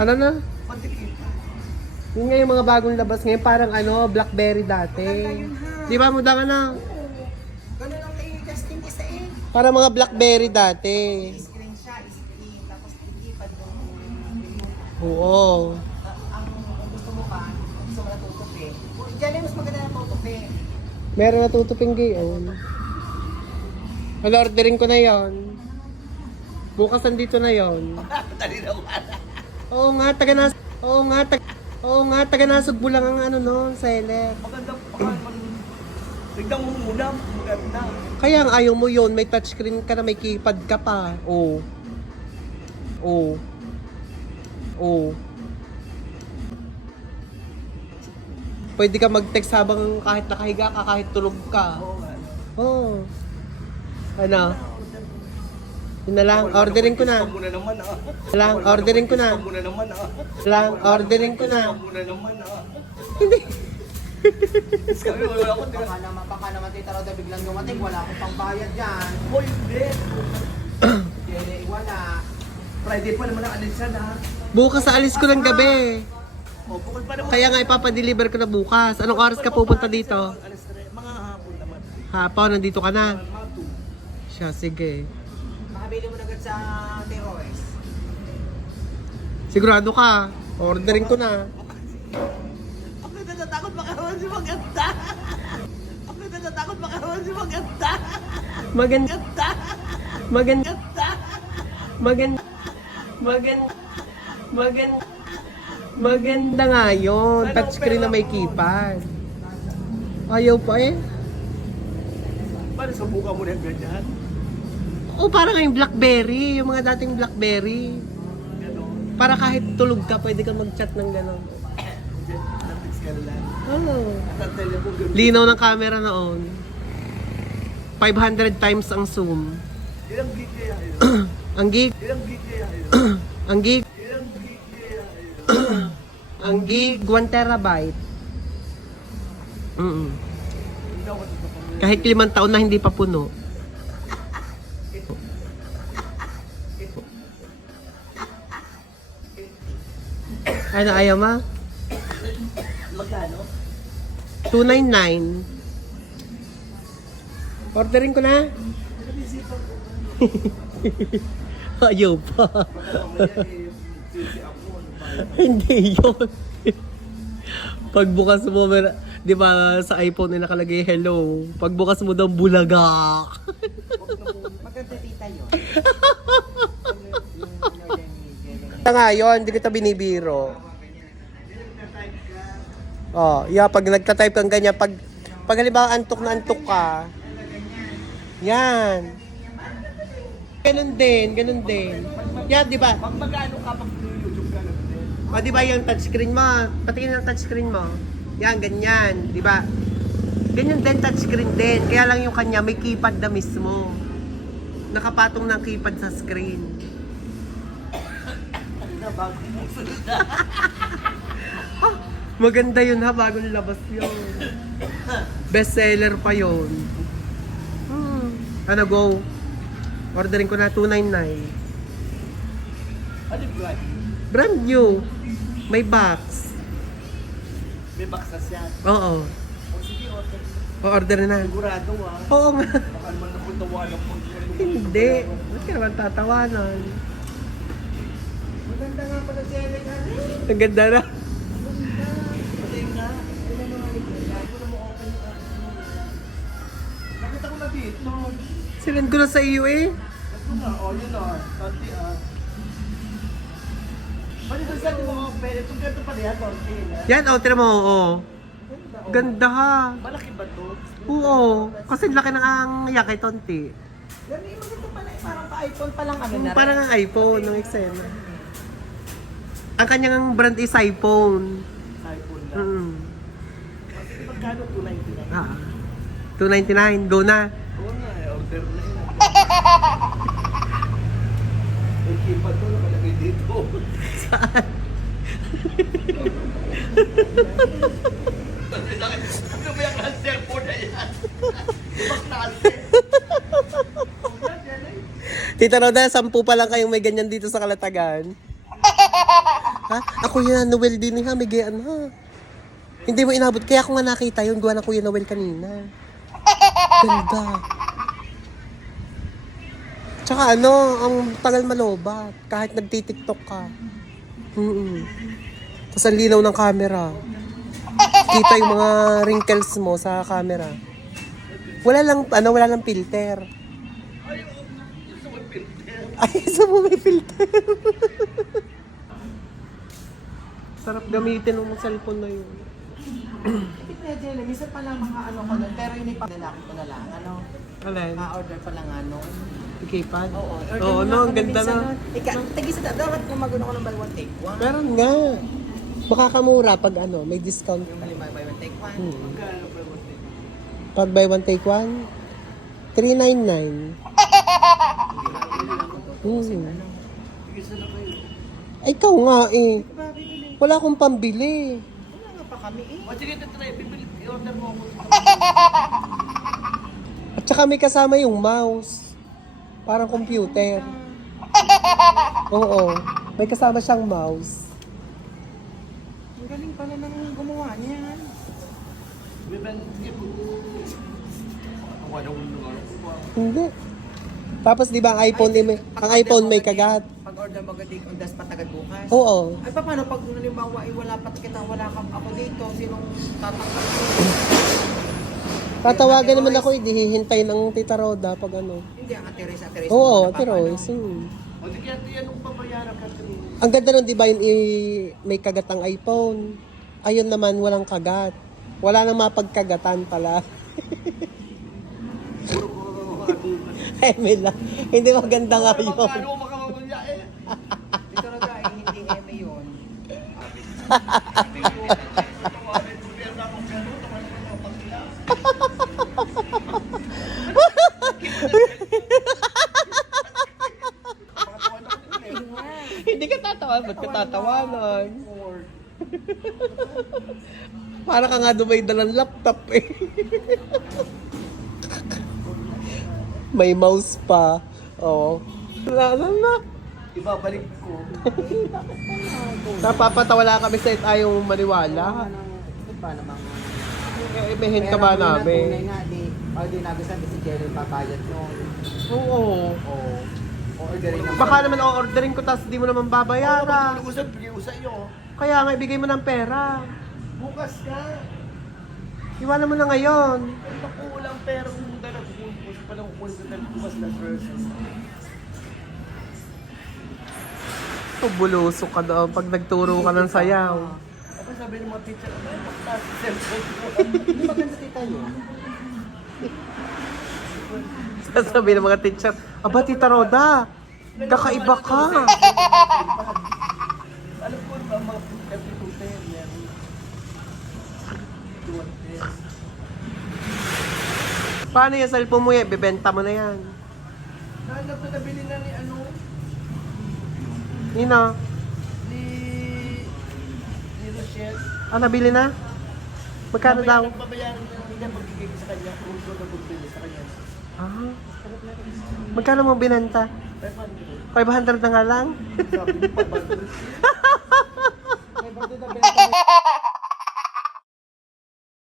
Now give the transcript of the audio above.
Ano na? Pantikita. Yun nga yung mga bagong labas ngayon, parang ano, Blackberry dati. Maganda yun, ha? Di ba, muda ka na? Ganun ang kay Justin isa eh. Parang mga Blackberry dati. Screen siya, screen. Tapos ilipad yung Oo. ang gusto mo pa, gusto mo natutupi. Diyan yung mas maganda na tutupi. Meron natutuping gayon. Wala, ordering ko na yon. Bukas andito na yon. Dali na wala. Oo nga, Oo nga, taga Nasugbo lang ang ano no, seller. Maganda pa naman. Tignan mo muna, maganda. Kaya ang ayaw mo yon, may touchscreen ka na, may keypad ka pa. Oo. Oo. Oo. Pwede ka mag-text habang kahit nakahiga ka, kahit tulog ka. Oo nga. Oo. Ano? Yun na lang, ordering ko na. Muna naman ah. Lang, ordering ko na. Muna naman ah. Lang, ordering ko na. Muna naman ah. Hindi. Kami wala ko. Baka naman tita Roda biglang dumating, wala akong pangbayad dyan. Hoy, hindi. Hindi, wala. Friday pa naman ang alisan ha. Bukas sa alis ko ng gabi. O, bukod pa naman. Kaya nga ipapadeliver ko na bukas. Anong oras ka pupunta dito? Alas 3. Mga hapon naman. Hapon, nandito ka na. Mga 2. Siya, sige. Makabili mo na agad sa Teroes. Sigurado ka. Ordering ko na. Ako natatakot makaroon si maganda. Ako natatakot makaroon si maganda. Maganda. Maganda. Maganda. Maganda. Maganda. Maganda nga yun. Touchscreen na may keypad. Ayaw pa eh. Paano subukan mo na yung ganyan? O parang yung Blackberry. Yung mga dating Blackberry. Gano'n. Para kahit tulog ka, pwede ka mag-chat ng gano'n. Nag-text ka na lang. Oo. Natatay mo gano'n. Linaw ng camera noon. 500 times ang zoom. Ilang gig kaya yun? Ang gig, Ilang gig kaya yun? ang gig, Ilang gig kaya yun? ang gig 1 terabyte. Hindi ako natatakot. Kahit 5 taon na hindi pa puno. Ano, ayaw ma? Magkano? 299. Ordering ko na. Ayaw pa. Hindi yun. Pagbukas mo, di ba sa iPhone ay nakalagay hello. Pagbukas mo daw bulagak. Maganda tita yun. Nga yun, hindi kita binibiro. Oh, yeah, pag nagta-type kang ganyan, pag halimbawa antok na antok ka, yan. Ganun din. Yan, di ba? Pag magkano ka pag YouTube ka lang din? O, di ba yung touchscreen mo? Patingin ng touchscreen mo. Yan, ganyan, di ba? Ganyan din, touchscreen din. Kaya lang yung kanya, may keypad na mismo. Nakapatong ng keypad sa screen. Maganda yun ha, bagong labas yun. Bestseller pa yun. Ano, go? Ordering ko na 299. Ano yung brand? Brand new. May box. May box na siya. Oo. O sige, order. O-order na. Sigurado ah. Oo nga. Baka naman ako tawanan mo. Hindi. Ba't ka naman tatawanan? Maganda nga pala siya. Ang ganda na. Pati nga. Tignan mo nga ito. Lagi ko na mo open yung nakita ko na dito. Sinend ko na sa iyo eh. Ito nga. O yun ah. Pati ah. Pwede ko saan mo mga pwede. Itong ganito pa niya. Konti na. Yan, o, tira mo, oo. Ganda, oh. Ganda ha. Malaki ba to? Oo. Kasi laki ng ang yakay tonti. Ganda yung maganda pala. Parang pa-iPhone pa lang ano na rin. Parang ang iPhone ng eksena. Ang kanyang brand is iPhone. iPhone lang. Kasi magkano 299? Ah. 299. Go na. Oo nga, order na yun. Yung keypad ko nakalagay dito. Saan? Ano ba yung cancer po na yan? Ibang klase. Tita Roda, 10 pa lang kayong may ganyan dito sa Kalatagan. Ha? Ako Kuya Noel din ha, may gayaan ha. Hindi mo inabot. Kaya ako nga nakita yun, gawa ng Kuya Noel kanina. Ganda. Tsaka ano, ang tagal malobat. Kahit nagtitiktok ka. Tapos ang linaw ng camera. Kita yung mga wrinkles mo sa camera. Wala lang filter. Ay, gusto mo may filter. Sarap gamitin ng cellphone na yun. Hindi pwede yun. Minsan pa lang mga ano ko nun. Pero yun yung lalaki ko na lang. Ano? Alin? Ma-order pa lang ano. Ikipad? Oo. Oo, no, ang ganda na. Tagisa na. Dapat gumagano ko ng buy one take one. Meron nga. Makakamura pag may discount. Yung buy one take one. Magkano ba yung take? Pag buy one take one, 399. Isa na kayo. Ay, ikaw nga eh. Bakit? Wala akong pambili. Wala nga pa kami eh. O sige, try. I-order mo ako. At saka may kasama yung mouse. Parang computer. Oo. May kasama siyang mouse. Ang galing pala nang gumawa niyan. Hindi. Tapos di ba ang iPhone may kagat. Pag order mo agad on das patagad bukas. Oo. Ay paano pag halimbawa wala pa kita wala ka ako dito sinong tatanggap ko? Tatawagan naman ako, hindi hihintay ng Tita Roda pag ano. Hindi ang Ate Reza Oo, muna pa, Ate Rose. O sige, yan ang papayaran ka rin. Ang ganda nun, di ba, may kagat ang iPhone. Ayun naman, walang kagat. Wala nang mapagkagatan pala. Eme lang. Hindi maganda nga yun. Ano makamamaya eh? Dito na tayo, hindi eme yun. Hindi ka tatawa, ba't ka tatawanan? Para ka nga dumay dalang laptop eh. May mouse pa. Oo. Na. Ibabalik ko. Napapatawa kami sa ayaw mong maniwala. Ito pa namang Imehin ka ba namin? Tunay nga, di nagustuhan si Jerry papayat nun. Oo. Oo. Orderin naman. Baka naman o-orderin ko tapos di mo naman babayaran. Usap, bigay ko sa iyo. Kaya nga, ibigay mo ng pera. Bukas ka. Iwanan mo na ngayon. Ay, naku, walang pera kung dala. Bukas pa lang kukunin ko dahil bukas na versus. Bulusok ka doon pag nagturo ka ng sayaw. Ako sabi ng mga teacher, ay, magtaas sa cellphone ko. Hindi maganda tita yun. Sasabihin ng mga teacher, aba Tita Roda, kakaiba ka. Alam ko ba, mga every 210 yan. 210. Paano yung cellphone mo yan? Bebenta mo na yan. Nahanap na nabili na ni ano, Nino, ni Rochelle. nabili na? Magkano daw? Babayaran niya, hindi niya magbigay sa kanya. Kung ko na magbili sa kanya. Ah. Magkano mo binenta? 500. 500 na nga lang? Sabi niya, 500.